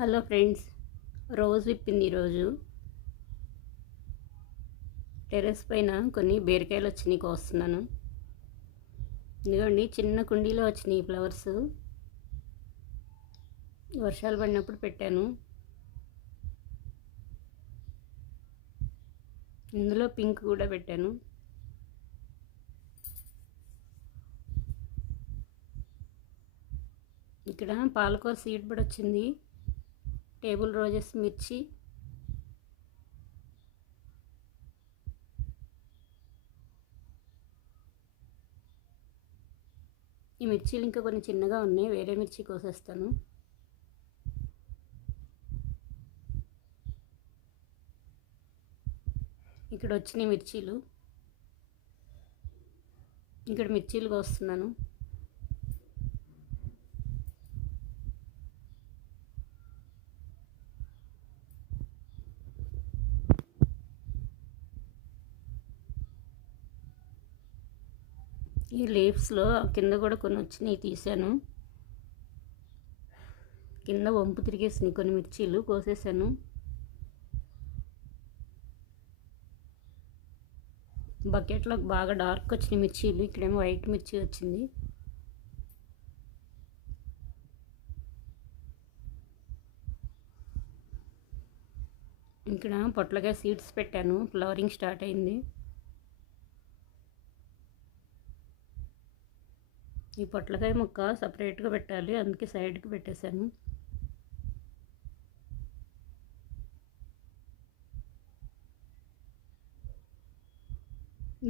Hello friends, రోజు విప్పింది ఈరోజు. Terrace పైన కొన్ని బీరకాయలు వచ్చినాయి, కోస్తున్నాను. ఇదిగోండి, చిన్న కుండీలో వచ్చినాయి ఫ్లవర్స్. వర్షాలు పడినప్పుడు పెట్టాను. ఇందులో పింక్ కూడా పెట్టాను. ఇక్కడ పాలకూర సీడ్ కూడా వచ్చింది. టేబుల్ రోజెస్, మిర్చి, ఈ మిర్చీలు ఇంకా కొన్ని చిన్నగా ఉన్నాయి. వేరే మిర్చి కోసేస్తాను. ఇక్కడ వచ్చినాయి మిర్చీలు. ఇక్కడ మిర్చీలు కోస్తున్నాను. ఈ లీవ్స్లో కింద కూడా కొన్ని వచ్చినాయి, తీసాను. కింద వంపు తిరిగేసినాయి కొన్ని మిర్చీలు, కోసేసాను. బకెట్లో బాగా డార్క్ వచ్చినాయి మిర్చీలు. ఇక్కడేమో వైట్ మిర్చి వచ్చింది. ఇక్కడ పొట్లకాయ సీడ్స్ పెట్టాను. ఫ్లవరింగ్ స్టార్ట్ అయింది. ఈ పొట్లకాయ ముక్క సపరేట్గా పెట్టాలి, అందుకే సైడ్కి పెట్టేశాను.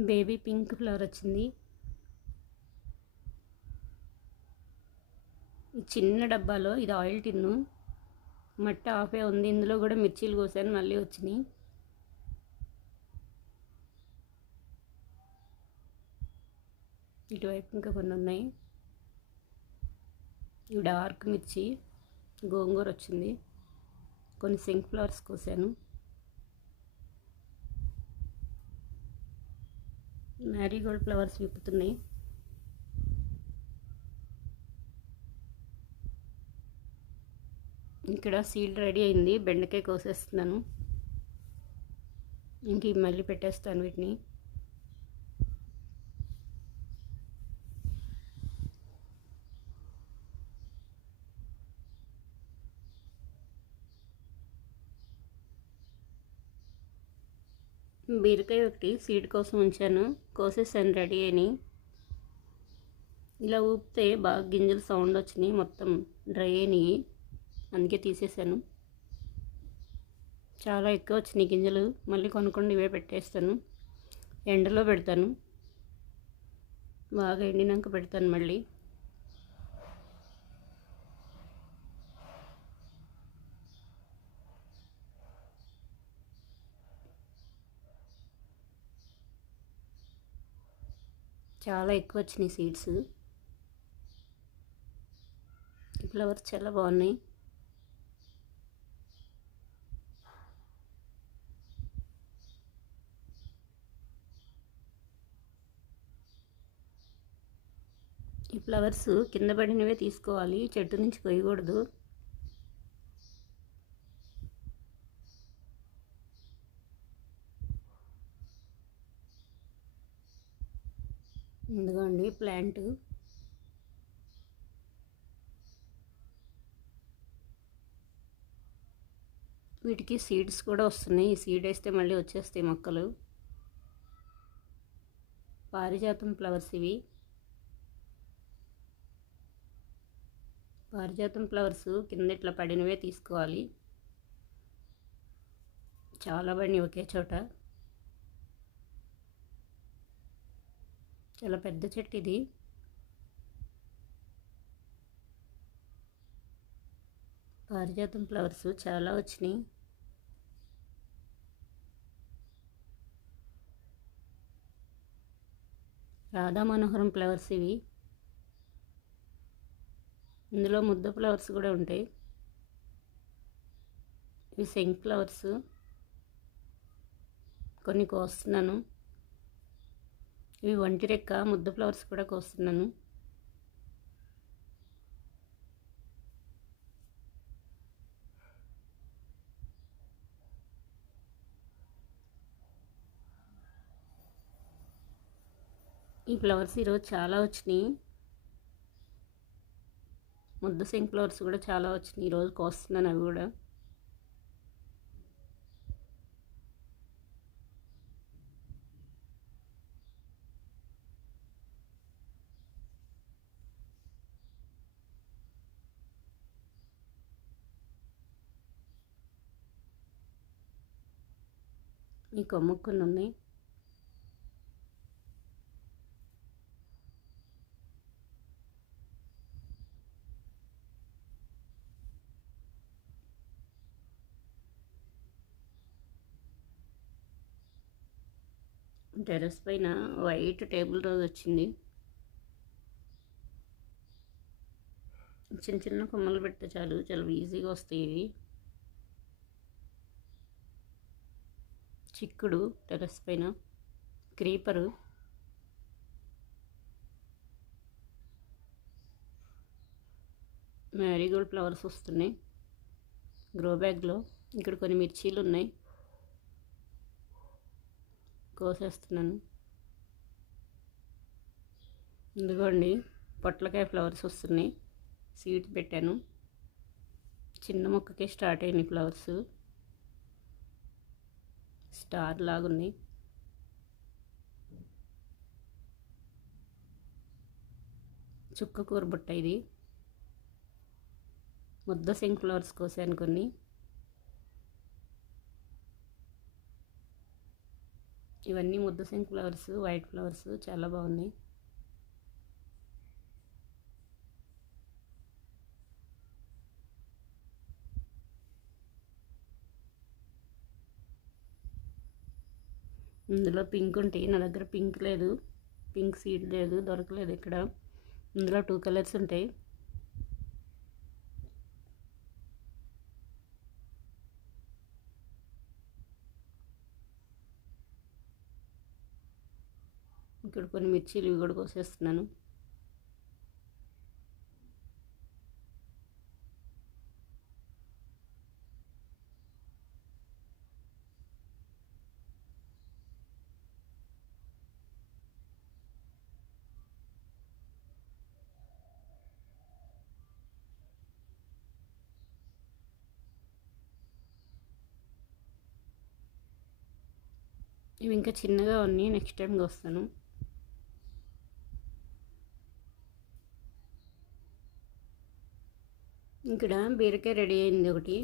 బేబీ పింక్ ఫ్లవర్ వచ్చింది. ఈ చిన్న డబ్బాలో ఇది ఆయిల్ టిన్ను, మట్టి ఆఫే ఉంది. ఇందులో కూడా మిర్చీలు కోసాను, మళ్ళీ వచ్చినాయి. ఇటువైపు ఇంకా కొన్ని ఉన్నాయి. ఇవి డార్క్ మిర్చి, గోంగూర వచ్చింది. కొన్ని సింక్ ఫ్లవర్స్ కోసాను. మ్యారీగోల్డ్ ఫ్లవర్స్ విప్పుతున్నాయి. ఇక్కడ సీడ్ రెడీ అయింది. బెండకాయ కోసేస్తున్నాను. ఇంక మళ్ళీ పెట్టేస్తాను వీటిని. బీరకాయ ఒకటి సీడ్ కోసం ఉంచాను, కోసేసాను, రెడీ అయినాయి. ఇలా ఊపితే బాగా గింజలు సౌండ్ వచ్చినాయి, మొత్తం డ్రై అయినాయి, అందుకే తీసేసాను. చాలా ఎక్కువ వచ్చినాయి గింజలు. మళ్ళీ కొనుక్కొని ఇవే పెట్టేస్తాను. ఎండలో పెడతాను, బాగా ఎండినాక పెడతాను మళ్ళీ. చాలా ఎక్కువ వచ్చినాయి సీడ్స్. ఈ ఫ్లవర్స్ చాలా బాగున్నాయి. ఈ ఫ్లవర్స్ కింద పడినవే తీసుకోవాలి, చెట్టు నుంచి కొయ్యకూడదు. ఇదిగోండి ప్లాంట్. వీటికి సీడ్స్ కూడా వస్తున్నాయి. ఈ సీడ్ వేస్తే మళ్ళీ వచ్చేస్తాయి మొక్కలు. పారిజాతం ఫ్లవర్స్ ఇవి. పారిజాతం ఫ్లవర్స్ కింద ఇట్లా పడినవే తీసుకోవాలి. చాలా పడినాయి ఒకే చోట. చాలా పెద్ద చెట్టు ఇది. పారిజాతం ఫ్లవర్స్ చాలా వచ్చినాయి. రాధా మనోహరం ఫ్లవర్స్ ఇవి. ఇందులో ముద్ద ఫ్లవర్స్ కూడా ఉంటాయి. ఇవి శంక్ ఫ్లవర్స్, కొన్ని కోస్తున్నాను. ఇవి వంటి రెక్క ముద్ద ఫ్లవర్స్ కూడా కోస్తున్నాను. ఈ ఫ్లవర్స్ ఈరోజు చాలా వచ్చినాయి. ముద్ద సింక్ ఫ్లవర్స్ కూడా చాలా వచ్చినాయి. ఈరోజు కోస్తున్నాను అవి కూడా. ఈ కొమ్మకు కొన్ని ఉన్నాయి. టెర్రస్ పైన వైట్ టేబుల్ రోజ్ వచ్చింది. చిన్న చిన్న కొమ్మలు పెడితే చాలు, చాలా ఈజీగా వస్తాయి ఇవి. చిక్కుడు టెర్రస్ పైన, క్రీపరు, మ్యారీగోల్డ్ ఫ్లవర్స్ వస్తున్నాయి గ్రో బ్యాగ్లో. ఇక్కడ కొన్ని మిర్చీలు ఉన్నాయి, కోసేస్తున్నాను. ఇదిగోండి పొట్లకాయ ఫ్లవర్స్ వస్తున్నాయి, సీడ్స్ పెట్టాను. చిన్న మొక్కకే స్టార్ట్ అయినాయి ఫ్లవర్స్, స్టార్ లాగున్నాయి. చుక్క కూర బుట్ట ఇది. ముద్ద సింక్ ఫ్లవర్స్ కోసాను కొన్ని. ఇవన్నీ ముద్ద సింక్ ఫ్లవర్స్, వైట్ ఫ్లవర్స్ చాలా బాగున్నాయి. ఇందులో పింక్ ఉంటాయి, నా దగ్గర పింక్ లేదు, పింక్ సీడ్ లేదు, దొరకలేదు ఇక్కడ. ఇందులో 2 కలర్స్ ఉంటాయి. ఇక్కడ కొన్ని మిర్చీలు ఇవి కూడా కోసేస్తున్నాను. ఇవి ఇంకా చిన్నగా ఉన్నాయి, నెక్స్ట్ టైంకి వస్తాను. ఇక్కడ బీరకాయ రెడీ అయింది ఒకటి,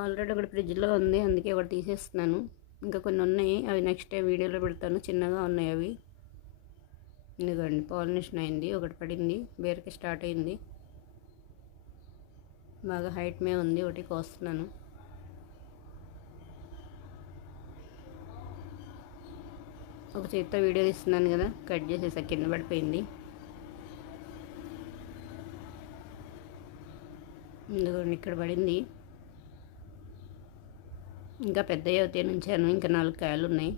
ఆల్రెడీ ఒకటి ఫ్రిడ్జ్లో ఉంది, అందుకే ఒకటి తీసేస్తున్నాను. ఇంకా కొన్ని ఉన్నాయి, అవి నెక్స్ట్ టైం వీడియోలో పెడతాను. చిన్నగా ఉన్నాయి అవి. ఎందుకండి పాలినేషన్ అయింది, ఒకటి పడింది, బీరకాయ స్టార్ట్ అయింది, బాగా హైట్ మీద ఉంది, ఒకటి కోస్తున్నాను. ఒక చేత్తో వీడియో తీస్తున్నాను కదా, కట్ చేసేసా, కింద పడిపోయింది. ఎందుకండి ఇక్కడ పడింది. ఇంకా పెద్దవి అవుతాయి నుంచాను, ఇంకా 4 కాయలు ఉన్నాయి.